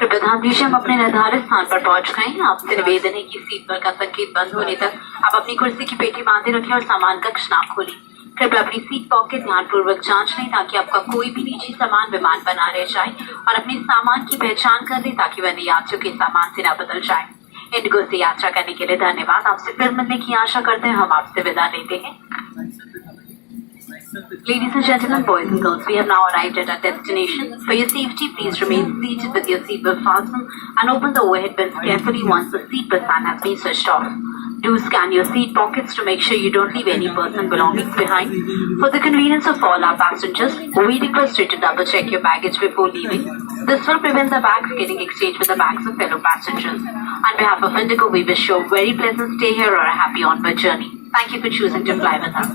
कृपया ध्यान दीजिए, हम अपने निर्धारित स्थान पर पहुंच गए हैं। आपसे निवेदन है कि सीट पर का संकेत बंद होने तक आप अपनी कुर्सी की पेटी बांधे रखें और सामान कक्ष ना खोलें। कृपया अपनी सीट पॉकेट ध्यानपूर्वक जांच लें ताकि आपका कोई भी निजी सामान विमान पर न रह जाए, और अपने सामान की पहचान कर लें ताकि वह अन्य यात्रियों के सामान से न बदल जाए। इंडिगो से यात्रा करने के लिए धन्यवाद। आपसे फिर मिलने की आशा करते हैं। हम आपसे विदा लेते हैं। Ladies and gentlemen, boys and girls, we have now arrived at our destination. For your safety, please remain seated with your seatbelt fastened and open the overhead bins carefully once the seatbelt sign has been switched off. Do scan your seat pockets to make sure you don't leave any personal belongings behind. For the convenience of all our passengers, we request you to double check your baggage before leaving. This will prevent the bags getting exchanged with the bags of fellow passengers. On behalf of Indigo, we wish you a very pleasant stay here or a happy onward journey. Thank you for choosing to fly with us.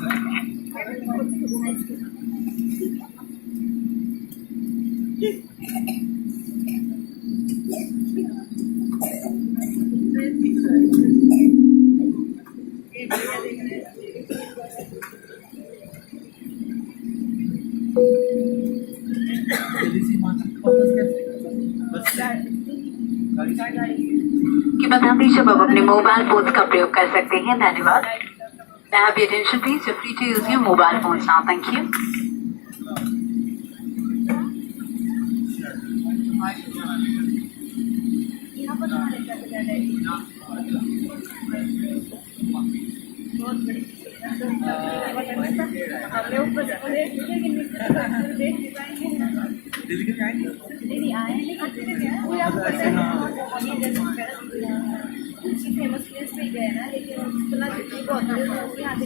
कि बता दीजिए, अब अपने mobile phones का प्रयोग कर सकते हैं। धन्यवाद। May I have your attention please? You're free to use your mobile phones now. Thank you. Famous place पे गए ना, लेकिन उतना बहुत यहाँ से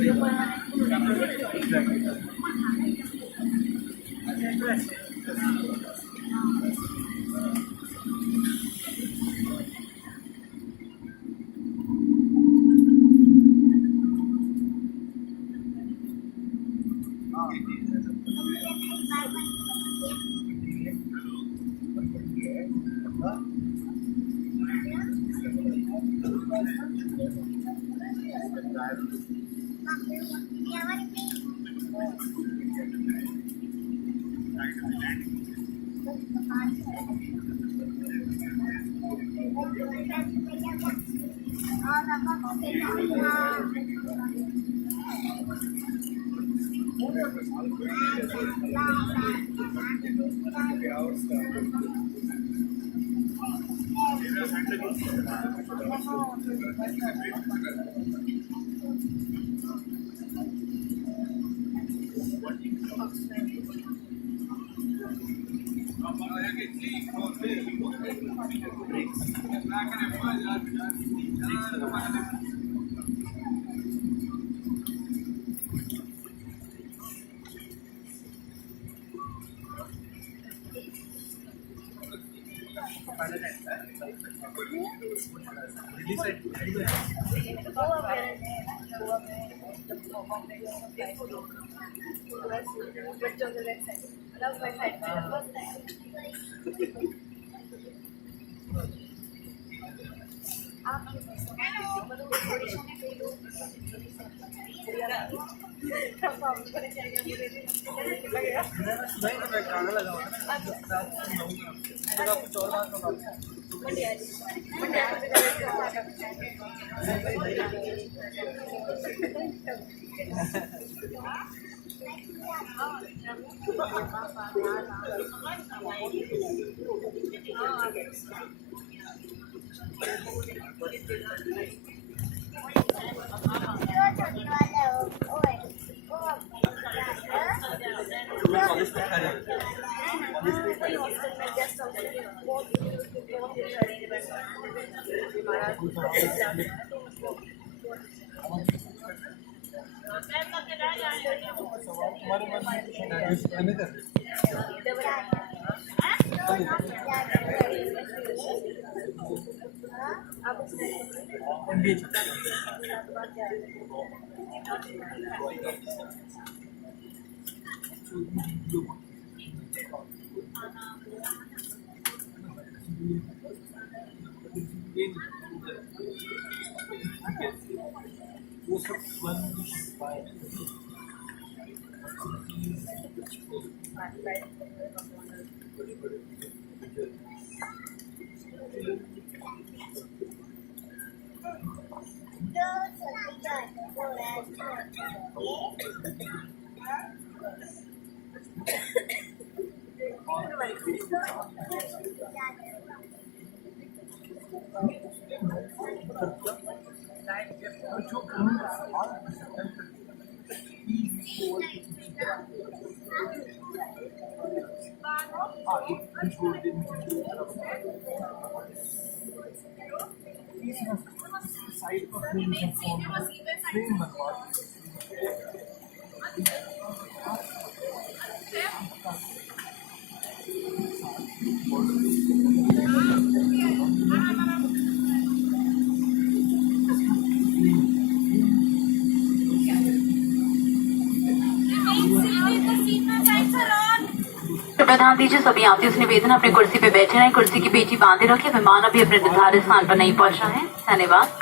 प्रधान दीजिए, सभी यात्रियों से निवेदन अपनी कुर्सी पे बैठे रहें, कुर्सी की पेटी बांधे रखें। विमान अभी अपने निर्धारित स्थान पर नहीं पहुंचा है। धन्यवाद।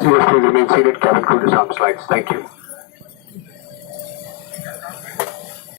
Please remain seated. Cabin crew to some slides. Thank you.